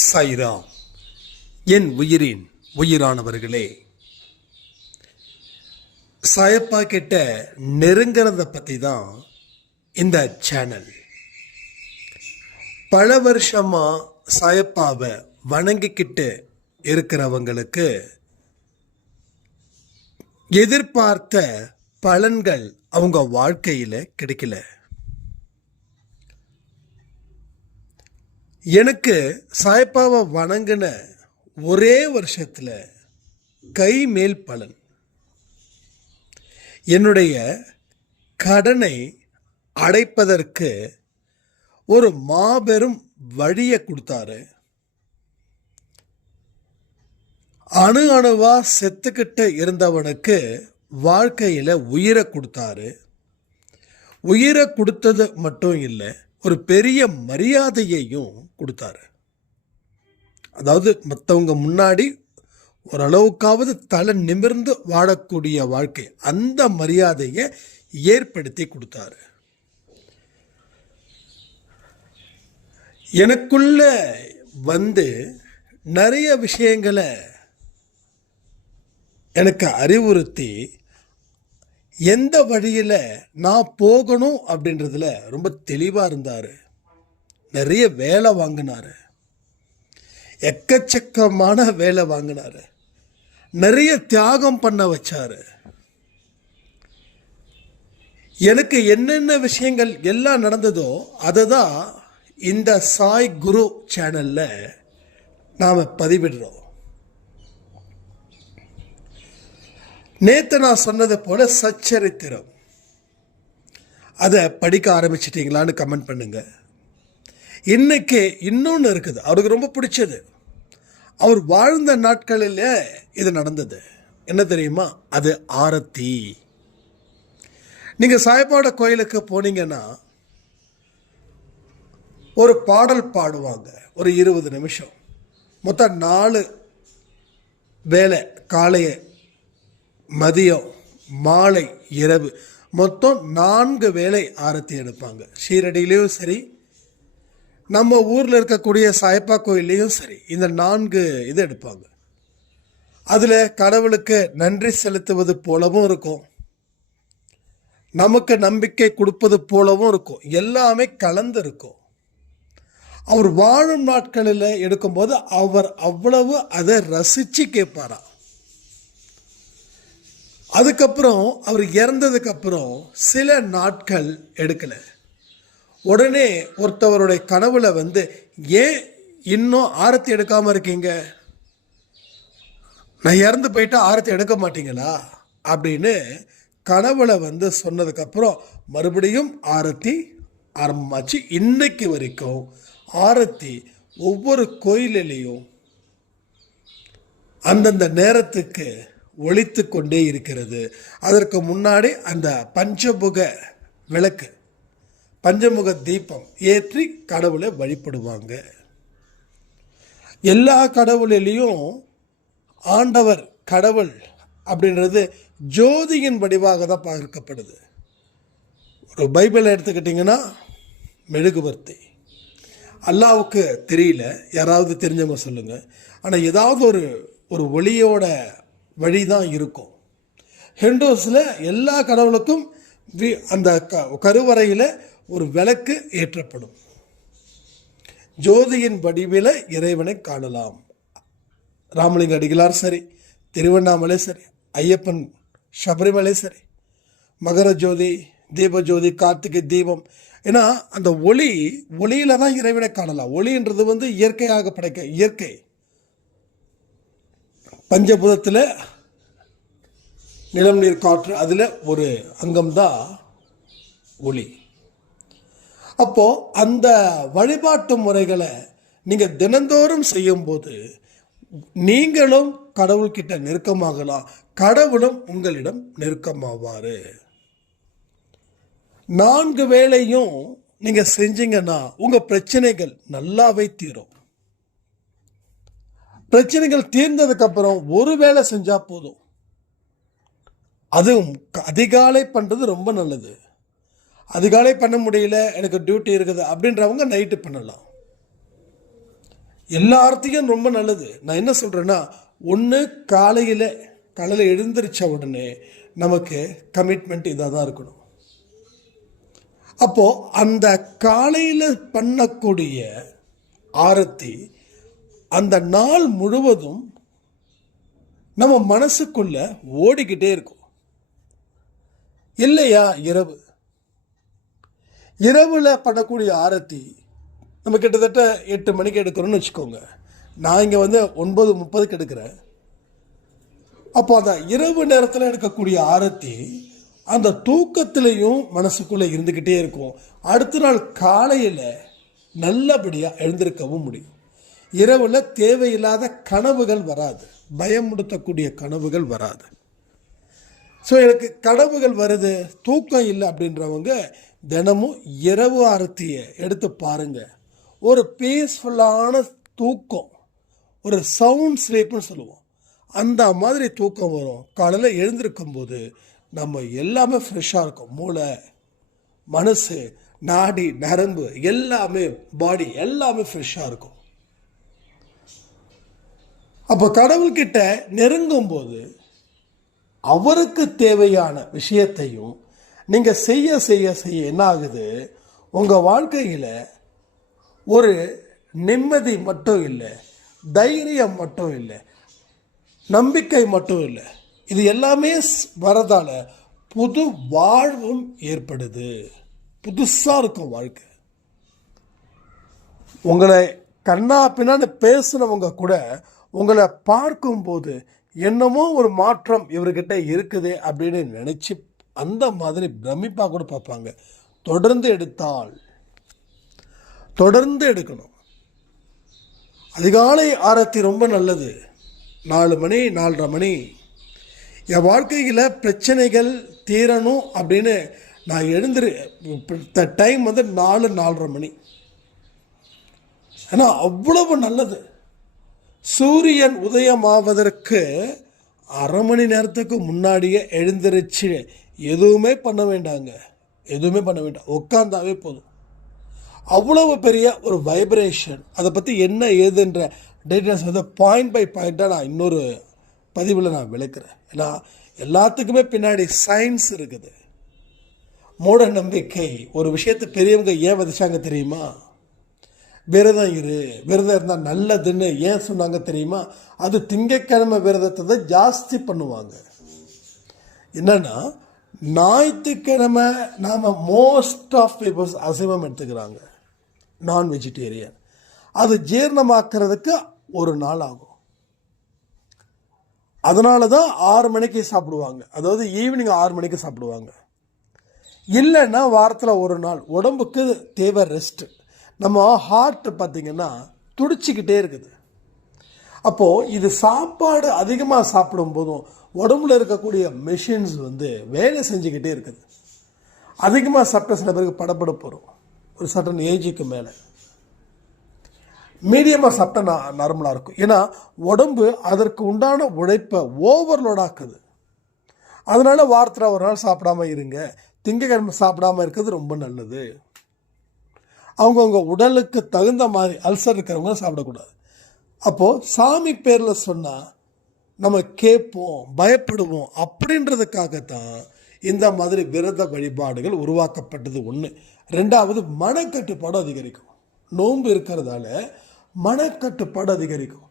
சாய்ராம். என் உயிரின் உயிரானவர்களே சாயப்பா கிட்ட நெருங்கிறத பற்றி தான் இந்த சேனல். பல வருஷமாக சாயப்பாவை வணங்கிக்கிட்டு இருக்கிறவங்களுக்கு எதிர்பார்த்த பலன்கள் அவங்க வாழ்க்கையில் கிடைக்கல. எனக்கு சாய்ப்பாவை வணங்கின ஒரே வருஷத்தில் கை மேல் பலன். என்னுடைய கடனை அடைப்பதற்கு ஒரு மாபெரும் வழியை கொடுத்தாரு. அணு அணுவா செத்துக்கிட்டு இருந்தவனுக்கு வாழ்க்கையில் உயிரை கொடுத்தாரு. உயிரை கொடுத்தது மட்டும் இல்லை ஒரு பெரிய மரியாதையையும் கொடுத்தாரு. அதாவது மற்றவங்க முன்னாடி ஓரளவுக்காவது தலை நிமிர்ந்து வாழக்கூடிய வாழ்க்கை அந்த மரியாதையை ஏற்படுத்தி கொடுத்தாரு. எனக்குள்ள வந்து நிறைய விஷயங்களை எனக்கு அறிவுறுத்தி எந்த வழியில் நான் போகணும் அப்படின்றதுல ரொம்ப தெளிவாக இருந்தார். நிறைய வேலை வாங்கினார். எக்கச்சக்கமான வேலை வாங்கினார். நிறைய தியாகம் பண்ண வச்சார். எனக்கு என்னென்ன விஷயங்கள் எல்லாம் நடந்ததோ அதை தான் இந்த சாய் குரு சேனலில் நாம் பதிவிடுறோம். நேற்று நான் சொன்னது போல சச்சரித்திரம். அதை படிக்க ஆரம்பிச்சிட்டிங்களான்னு கமெண்ட் பண்ணுங்க. இன்னைக்கு இன்னொன்று இருக்குது. அவருக்கு ரொம்ப பிடிச்சது. அவர் வாழ்ந்த நாட்களில் இது நடந்தது. என்ன தெரியுமா? அது ஆரத்தி. நீங்கள் சாய்பாட கோயிலுக்கு போனீங்கன்னா ஒரு பாடல் பாடுவாங்க. ஒரு இருபது நிமிஷம். மொத்தம் நாலு வேலை காலையை மதியம் மாலை இரவு. மொத்தம் நான்கு வேளை ஆரத்தி எடுப்பாங்க. ஷீரடியிலையும் சரி நம்ம ஊரில் இருக்கக்கூடிய சாயப்பா கோயில்லையும் சரி இந்த நான்கு இது எடுப்பாங்க. அதில் கடவுளுக்கு நன்றி செலுத்துவது போலவும் இருக்கும். நமக்கு நம்பிக்கை கொடுப்பது போலவும் இருக்கும். எல்லாமே கலந்து இருக்கும். அவர் வாழும் நாட்களில் எடுக்கும்போது அவர் அவ்வளவு அதை ரசித்து கேட்பாராம். அதுக்கப்புறம் அவர் இறந்ததுக்கப்புறம் சில நாட்கள் எடுக்கலை. உடனே ஒருத்தவருடைய கனவுல வந்து ஏன் இன்னும் ஆரத்தி எடுக்காம இருக்கீங்க? நான் இறந்து போயிட்டா ஆரத்தி எடுக்க மாட்டீங்களா? அப்படின்னு கனவுல வந்து சொன்னதுக்கப்புறம் மறுபடியும் ஆரத்தி ஆரம்பமாச்சு இன்னைக்கு வரைக்கும் ஆரத்தி ஒவ்வொரு கோயிலிலையும் அந்தந்த நேரத்துக்கு ஒழித்து கொண்டே இருக்கிறது. அதற்கு முன்னாடி அந்த பஞ்சமுக விளக்கு பஞ்சமுக தீபம் ஏற்றி கடவுளை வழிபடுவாங்க. எல்லா கடவுளிலையும் ஆண்டவர் கடவுள் அப்படின்றது ஜோதியின் வடிவாக தான் பார்க்கப்படுது. ஒரு பைபிளை எடுத்துக்கிட்டிங்கன்னா மெழுகுவர்த்தி. அல்லாவுக்கு தெரியல. யாராவது தெரிஞ்சவங்க சொல்லுங்கள் ஆனால் ஏதாவது ஒரு ஒரு ஒளியோட வழி தான் இருக்கும். ஹெண்டோஸில் எல்லா கடவுளுக்கும் அந்த க கருவறையில் ஒரு விளக்கு ஏற்றப்படும். ஜோதியின் வடிவில் இறைவனை காணலாம். ராமலிங்க அடிகளார் சரி திருவண்ணாமலை சரி ஐயப்பன் சபரிமலை சரி மகர ஜோதி தீப ஜோதி கார்த்திகை தீபம். ஏன்னா அந்த ஒளி ஒளியில தான் இறைவனை காணலாம். ஒளின்றது வந்து இயற்கையாக படைக்க இயற்கை. பஞ்சபூதத்தில் நிலம் நீர் காற்று அதில் ஒரு அங்கம்தான் ஒளி. அப்போ அந்த வழிபாட்டு முறைகளை நீங்கள் தினந்தோறும் செய்யும்போது நீங்களும் கடவுள்கிட்ட நெருக்கமாகலாம் கடவுளும் உங்களிடம் நெருக்கமாவார். நான்கு வேளையும் நீங்கள் செஞ்சீங்கன்னா உங்கள் பிரச்சனைகள் நல்லாவே தீரும். பிரச்சனைகள் தீர்ந்ததுக்கப்புறம் ஒரு வேலை செஞ்சால் போதும். அதுவும் அதிகாலை பண்ணுறது ரொம்ப நல்லது. அதிகாலை பண்ண முடியல எனக்கு டியூட்டி இருக்குது அப்படின்றவங்க நைட்டு பண்ணலாம். எல்லார்த்தையும் ரொம்ப நல்லது. நான் என்ன சொல்கிறேன்னா ஒன்று காலையில் காலையில் எழுந்திரிச்ச உடனே நமக்கு கமிட்மெண்ட் இதாக தான் இருக்கணும். அப்போது அந்த காலையில் பண்ணக்கூடிய ஆரத்தி அந்த நாள் முழுவதும் நம்ம மனசுக்குள்ள ஓடிக்கிட்டே இருக்கும். இல்லையா இரவு? இரவில் பண்ணக்கூடிய ஆரத்தி நம்ம கிட்டத்தட்ட எட்டு மணிக்கு எடுக்கிறோம்னு வச்சுக்கோங்க. நான் இங்கே வந்து ஒன்பது முப்பதுக்கு எடுக்கிறேன். அப்போ அந்த இரவு நேரத்தில் எடுக்கக்கூடிய ஆரத்தி அந்த தூக்கத்திலையும் மனசுக்குள்ளே இருந்துக்கிட்டே இருக்கும். அடுத்த நாள் காலையில் நல்லபடியாக எழுந்திருக்கவும் முடியும். இரவில் தேவையில்லாத கனவுகள் வராது. பயமுடுத்தக்கூடிய கனவுகள் வராது. ஸோ எனக்கு கனவுகள் வருது தூக்கம் இல்லை அப்படின்றவங்க தினமும் இரவு ஆரத்தியை எடுத்து பாருங்கள் ஒரு பீஸ்ஃபுல்லான தூக்கம் ஒரு சவுண்ட் ஸ்லீப்னு சொல்லுவோம். அந்த மாதிரி தூக்கம் வரும். காலையில் எழுந்திருக்கும் போது நம்ம எல்லாமே ஃப்ரெஷ்ஷாக இருக்கும். மூளை மனசு நாடி நரம்பு எல்லாமே பாடி எல்லாமே ஃப்ரெஷ்ஷாக இருக்கும். அப்போ கடவுள்கிட்ட நெருங்கும் போது அவருக்கு தேவையான விஷயத்தையும் நீங்கள் செய்ய செய்ய செய்ய என்ன ஆகுது? உங்கள் வாழ்க்கையில் ஒரு நிம்மதி மட்டும் இல்லை தைரியம் மட்டும் இல்லை நம்பிக்கை மட்டும் இல்லை. இது எல்லாமே வரதால் வரதால புது வாழ்வும் ஏற்படுது. புதுசாக இருக்கும் வாழ்க்கை. உங்களை கண்ணா பின்னான்னு பேசுனவங்க கூட உங்களை பார்க்கும்போது என்னமோ ஒரு மாற்றம் இவர்கிட்ட இருக்குது அப்படின்னு நினச்சி அந்த மாதிரி பிரமிப்பாக கூட பார்ப்பாங்க. தொடர்ந்து எடுத்தால் தொடர்ந்து எடுக்கணும். அதிகாலை ஆரத்தி ரொம்ப நல்லது. நாலு மணி நாலரை மணி. என் வாழ்க்கையில் பிரச்சனைகள் தீரணும் அப்படின்னு நான் எழுந்துரு டைம் வந்து நாலு நாலரை மணி. ஏன்னா அவ்வளவு நல்லது. சூரியன் உதயமாவதற்கு அரை மணி நேரத்துக்கு முன்னாடியே எழுந்திருச்சு. எதுவுமே பண்ண வேண்டாங்க. எதுவுமே பண்ண வேண்டாம். உட்காந்தாவே போதும். அவ்வளவு பெரிய ஒரு வைப்ரேஷன் அதை பற்றி என்ன ஏதுன்ற டீட்டெயில்ஸ் வந்து பாயிண்ட் பை பாயிண்ட்டாக நான் இன்னொரு பதிவில் நான் விளக்குறேன். ஏன்னா எல்லாத்துக்குமே பின்னாடி சயின்ஸ் இருக்குது. மூட நம்பிக்கை. ஒரு விஷயத்தை பெரியவங்க ஏன் விதைச்சாங்க தெரியுமா? விரதம் இரு. விரதம் இருந்தால் நல்லதுன்னு ஏன் சொன்னாங்க தெரியுமா? அது திங்கக்கிழமை விரதத்தை தான் ஜாஸ்தி பண்ணுவாங்க. என்னென்னா ஞாயிற்றுக்கிழமை நாம் மோஸ்ட் ஆஃப் பீப்புள்ஸ் அசைவம் எடுத்துக்கிறாங்க. நான் வெஜிடேரியன் அது ஜீரணமாக்குறதுக்கு ஒரு நாள் ஆகும். அதனால தான் ஆறு மணிக்கு சாப்பிடுவாங்க. அதாவது ஈவினிங் ஆறு மணிக்கு சாப்பிடுவாங்க. இல்லைன்னா வாரத்தில் ஒரு நாள். உடம்புக்கு தேவை ரெஸ்ட்டு நம்ம ஹார்ட் பார்த்திங்கன்னா துடிச்சிக்கிட்டே இருக்குது. அப்போது இது சாப்பாடு அதிகமாக சாப்பிடும் போதும் உடம்புல இருக்கக்கூடிய மெஷின்ஸ் வந்து வேலை செஞ்சுக்கிட்டே இருக்குது. அதிகமாக சாப்பிட்ட சில பேருக்கு படப்படப்பு வரும். ஒரு சட்டன் ஏஜுக்கு மேலே. மீடியமாக சாப்பிட்டா நான் நார்மலாக இருக்கும். ஏன்னா உடம்பு அதற்கு உண்டான உழைப்பை ஓவர்லோட் ஆக்குது. அதனால் வாரத்தில் ஒரு நாள் சாப்பிடாம இருங்க. திங்கக்கிழமை சாப்பிடாம இருக்கிறது ரொம்ப நல்லது. அவங்கவுங்க உடலுக்கு தகுந்த மாதிரி அல்சர் இருக்கிறவங்க சாப்பிடக்கூடாது. அப்போது சாமி பேரில் சொன்னால் நம்ம கேட்போம் பயப்படுவோம் அப்படின்றதுக்காகத்தான் இந்த மாதிரி விரத வழிபாடுகள் உருவாக்கப்பட்டது ஒன்று ரெண்டாவது மனக்கட்டுப்பாடு அதிகரிக்கும். நோன்பு இருக்கிறதால மனக்கட்டுப்பாடு அதிகரிக்கும்.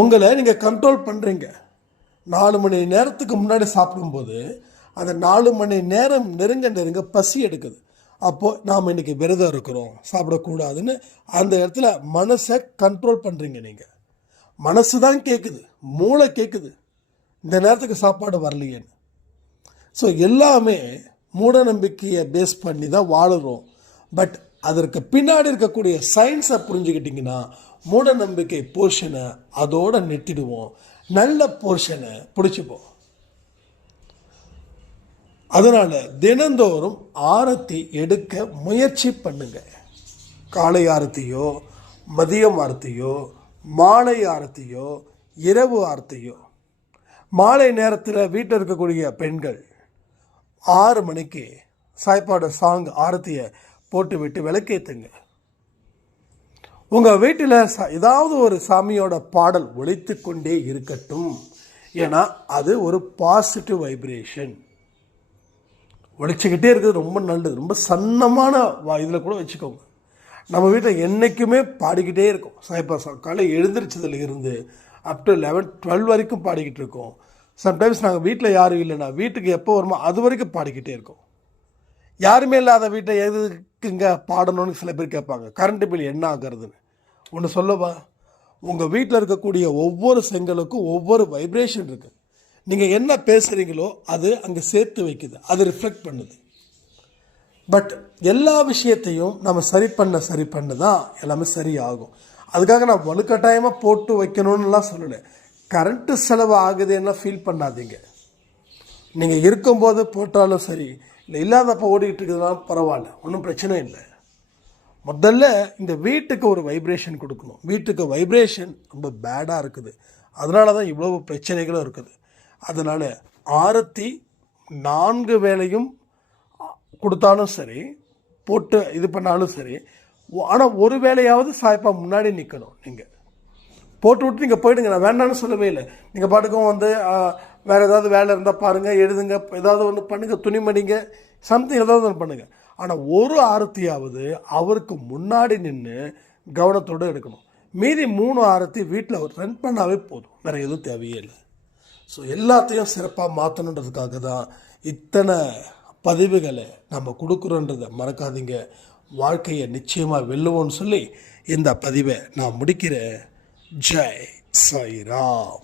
உங்களை நீங்கள் கண்ட்ரோல் பண்ணுறீங்க நாலு மணி நேரத்துக்கு முன்னாடி சாப்பிடும்போது அந்த நாலு மணி நேரம் நெருங்க நெருங்க பசி எடுக்குது. அப்போது நாம் இன்னைக்கு விரதம் இருக்கிறோம் சாப்பிடக்கூடாதுன்னு அந்த இடத்துல மனசை கண்ட்ரோல் பண்ணுறீங்க நீங்கள் மனசு தான் கேட்குது மூளை கேட்குது இந்த நேரத்துக்கு சாப்பாடு வரலையேன்னு. ஸோ எல்லாமே மூட நம்பிக்கையை பேஸ் பண்ணி தான் வாழுறோம். பட் அதற்கு பின்னாடி இருக்கக்கூடிய சயின்ஸை புரிஞ்சுக்கிட்டிங்கன்னா மூட நம்பிக்கை போர்ஷனை அதோடு நிறுத்திடுவோம். நல்ல போர்ஷனை பிடிச்சிப்போம். அதனால் தினந்தோறும் ஆரத்தி எடுக்க முயற்சி பண்ணுங்க. காலை ஆரத்தியோ மதியம் ஆரத்தியோ மாலை ஆரத்தியோ இரவு ஆரத்தியோ. மாலை நேரத்தில் வீட்டில் இருக்கக்கூடிய பெண்கள் ஆறு மணிக்கு சாய்ப்பாடு சாங் ஆரத்தியை போட்டு விட்டு விளக்கேற்றுங்க உங்கள் வீட்டில் ச ஏதாவது ஒரு சாமியோட பாடல் ஒழித்து கொண்டே இருக்கட்டும். ஏன்னா அது ஒரு பாசிட்டிவ் வைப்ரேஷன் ஒழிச்சுக்கிட்டே இருக்கிறது ரொம்ப நல்லது. ரொம்ப சன்னமான இதில் கூட வச்சுக்கோங்க. நம்ம வீட்டில் என்றைக்குமே பாடிக்கிட்டே இருக்கும். சாய்ப்பா சாங் காலை எழுந்திரிச்சதுல இருந்து அப் டு லெவன் டுவெல் வரைக்கும் பாடிக்கிட்டு இருக்கோம். சம்டைம்ஸ் நாங்கள் வீட்டில் யாரும் இல்லைன்னா வீட்டுக்கு எப்போ வருமோ அது வரைக்கும் பாடிக்கிட்டே இருக்கோம். யாருமே இல்லாத வீட்டை எதுக்குங்க பாடணும்னு சில பேர் கேட்பாங்க. கரண்ட் பில் என்ன ஆகுறதுன்னு. ஒன்று சொல்லவா? உங்கள் வீட்டில் இருக்கக்கூடிய ஒவ்வொரு செங்கலுக்கும் ஒவ்வொரு வைப்ரேஷன் இருக்குது நீங்கள் என்ன பேசுகிறீங்களோ அது அங்கே சேர்த்து வைக்குது. அது ரிஃப்ளெக்ட் பண்ணுது. பட் எல்லா விஷயத்தையும் நம்ம சரி பண்ண சரி பண்ண தான் எல்லாமே சரியாகும். அதுக்காக நான் வலுக்கட்டாயமாக போட்டு வைக்கணும்னுலாம் சொல்லலை. கரண்ட்டு செலவு ஆகுதுன்னா ஃபீல் பண்ணாதீங்க. நீங்கள் இருக்கும்போது போட்டாலும் சரி இல்லை இல்லாதப்போ ஓடிக்கிட்டு இருக்குதுனாலும் பரவாயில்ல ஒன்றும் பிரச்சனை இல்லை. முதல்ல இந்த வீட்டுக்கு ஒரு வைப்ரேஷன் கொடுக்கணும். வீட்டுக்கு வைப்ரேஷன் ரொம்ப பேடாக இருக்குது. அதனால தான் இவ்வளவு பிரச்சனைகளும் இருக்குது. அதனால் ஆரத்தி நான்கு வேலையும் கொடுத்தாலும் சரி போட்டு இது பண்ணாலும் சரி ஆனால் ஒரு வேலையாவது சாய்ப்பா முன்னாடி நிற்கணும் நீங்கள் போட்டு விட்டு நீங்கள் போயிடுங்க நான் வேண்டாம்னு சொல்லவே இல்லை. நீங்கள் பாட்டுக்கும் வந்து வேறு ஏதாவது வேலை இருந்தால் பாருங்கள் எழுதுங்க ஏதாவது ஒன்று பண்ணுங்கள் துணி மடிங்க சம்திங் ஏதாவது ஒன்று பண்ணுங்கள் ஆனால் ஒரு ஆரத்தியாவது அவருக்கு முன்னாடி நின்று கவனத்தோடு எடுக்கணும். மீதி மூணு ஆரத்தி வீட்டில் அவர் ரன் பண்ணாவே போதும். வேறு எதுவும் தேவையே இல்லை. ஸோ எல்லாத்தையும் சிறப்பாக மாற்றணுன்றதுக்காக தான் இத்தனை பதிவுகளை நம்ம கொடுக்குறோன்றதை மறக்காதீங்க. வாழ்க்கையை நிச்சயமாக வெல்லுவோம்னு சொல்லி இந்த பதிவை நான் முடிக்கிறேன். ஜெய் சாய்ராம்.